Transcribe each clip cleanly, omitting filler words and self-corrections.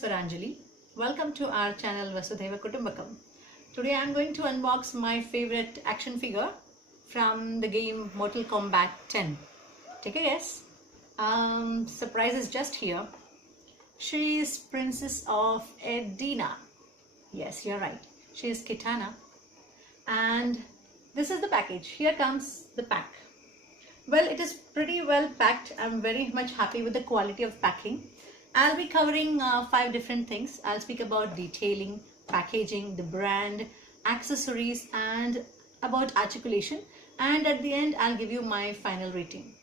Swaranjali. Welcome to our channel Vasudhaiva Kutumbakam. Today I am going to unbox my favorite action figure from the game Mortal Kombat 10. Take a guess. Surprise is just here. She is Princess of Edina. Yes, you're right. She is Kitana. And this is the package. Here comes the pack. Well, it is pretty well packed. I'm very much happy with the quality of packing. I'll be covering 5 different things. I'll speak about detailing, packaging, the brand, accessories, and about articulation. And at the end, I'll give you my final rating.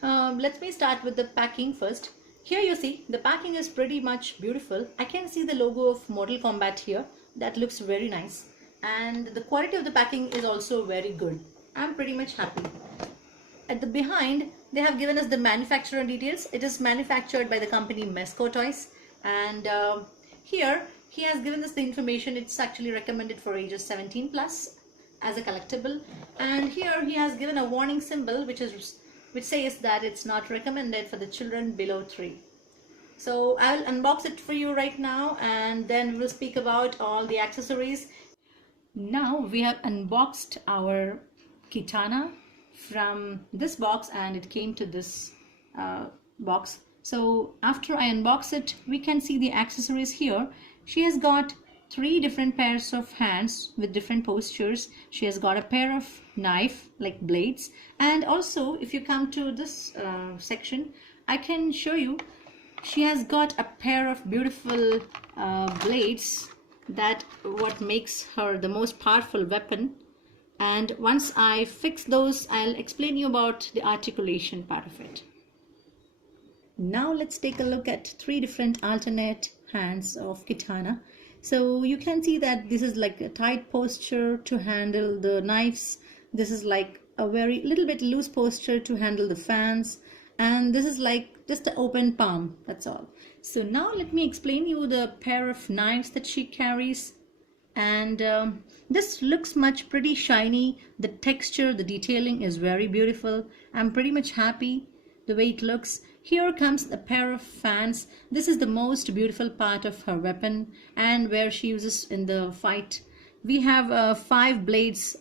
Let me start with the packing first. Here you see, the packing is pretty much beautiful. I can see the logo of Mortal Kombat here. That looks very nice. And the quality of the packing is also very good. I'm pretty much happy. At the behind, they have given us the manufacturer details. It is manufactured by the company Mezco Toys, and here he has given us the information. It's actually recommended for ages 17 plus as a collectible, and here he has given a warning symbol which says that it's not recommended for the children below 3. So I'll unbox it for you right now, and then we'll speak about all the accessories. Now we have unboxed our Kitana from this box, and it came to this box. So after I unbox it, we can see the accessories here. She has got 3 different pairs of hands with different postures. She has got a pair of knife like blades, and also if you come to this section, I can show you she has got a pair of beautiful blades. That what makes her the most powerful weapon. And once I fix those, I'll explain you about the articulation part of it. Now let's take a look at 3 different alternate hands of Kitana. So you can see that this is like a tight posture to handle the knives. This is like a very little bit loose posture to handle the fans. And this is like just an open palm, that's all. So now let me explain you the pair of knives that she carries. And this looks pretty shiny. The texture, the detailing is very beautiful. I'm pretty much happy the way it looks. Here comes a pair of fans. This is the most beautiful part of her weapon and where she uses in the fight. We have 5 blades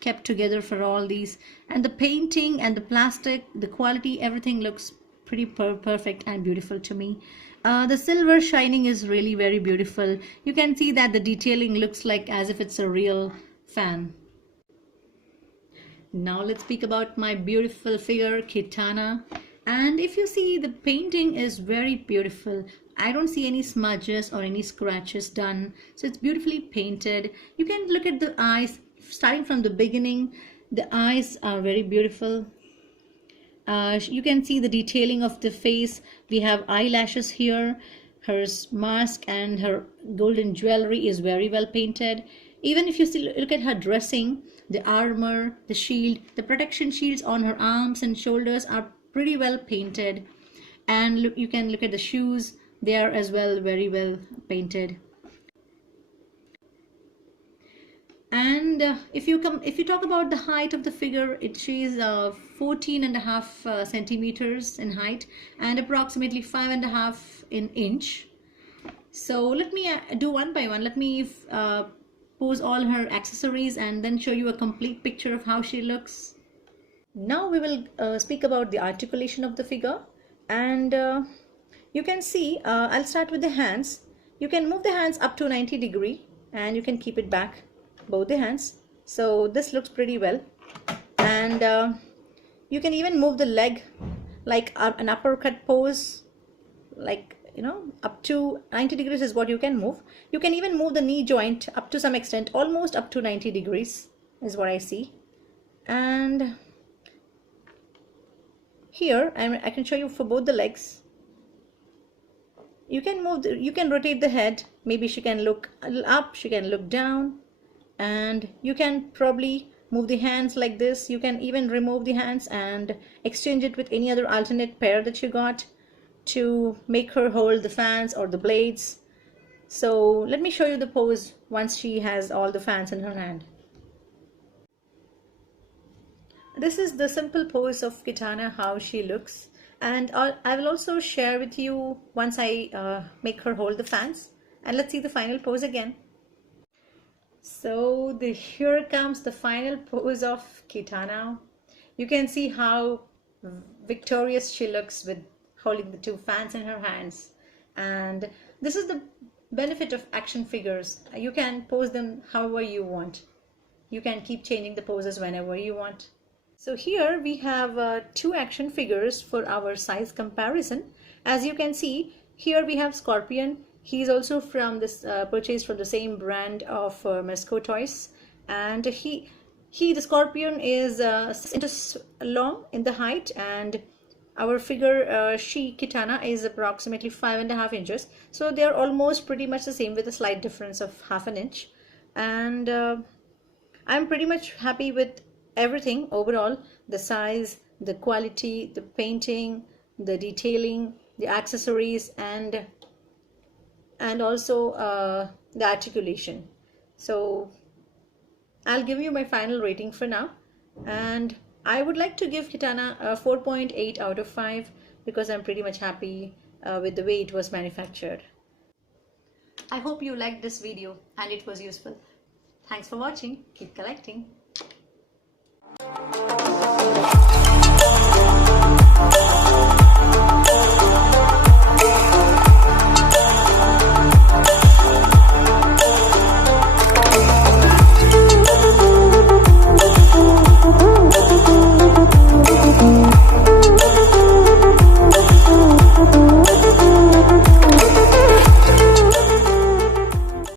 kept together for all these, and the painting and the plastic, the quality, everything looks pretty perfect and beautiful to me. The silver shining is really very beautiful. You can see that the detailing looks like as if it's a real fan. Now let's speak about my beautiful figure Kitana. And if you see, the painting is very beautiful. I don't see any smudges or any scratches done, so it's beautifully painted. You can look at the eyes starting from the beginning. The eyes are very beautiful. You can see the detailing of the face. We have eyelashes here. Her mask and her golden jewelry is very well painted. Even if you look at her dressing, the armor, the shield, the protection shields on her arms and shoulders are pretty well painted. And look, you can look at the shoes. They are as well very well painted. And if you talk about the height of the figure, she is 14.5 centimeters in height and approximately 5.5 in inch. So let me do one by one. Let me pose all her accessories and then show you a complete picture of how she looks. Now we will speak about the articulation of the figure, and you can see I'll start with the hands. You can move the hands up to 90 degree and you can keep it back, both the hands. So this looks pretty well. And you can even move the leg like an uppercut pose, like, you know, up to 90 degrees is what you can move. You can even move the knee joint up to some extent, almost up to 90 degrees is what I see. And here I can show you for both the legs. You can you can rotate the head. Maybe she can look a little up, she can look down. And you can probably move the hands like this. You can even remove the hands and exchange it with any other alternate pair that you got to make her hold the fans or the blades. So let me show you the pose once she has all the fans in her hand. This is the simple pose of Kitana, how she looks. And I will also share with you once I make her hold the fans. And let's see the final pose again. So here comes the final pose of Kitana. You can see how victorious she looks with holding the two fans in her hands. And this is the benefit of action figures. You can pose them however you want. You can keep changing the poses whenever you want. So here we have two action figures for our size comparison. As you can see, here we have Scorpion. He's also from this purchased from the same brand of Mesco toys, and the Scorpion is 6 inches long in the height, and our figure Kitana is approximately 5.5 inches. So they are almost pretty much the same with a slight difference of half an inch. And I'm pretty much happy with everything overall: the size, the quality, the painting, the detailing, the accessories, and also the articulation. So I'll give you my final rating for now, and I would like to give Kitana a 4.8 out of 5 because I'm pretty much happy with the way it was manufactured. I hope you liked this video and it was useful. Thanks for watching. Keep collecting.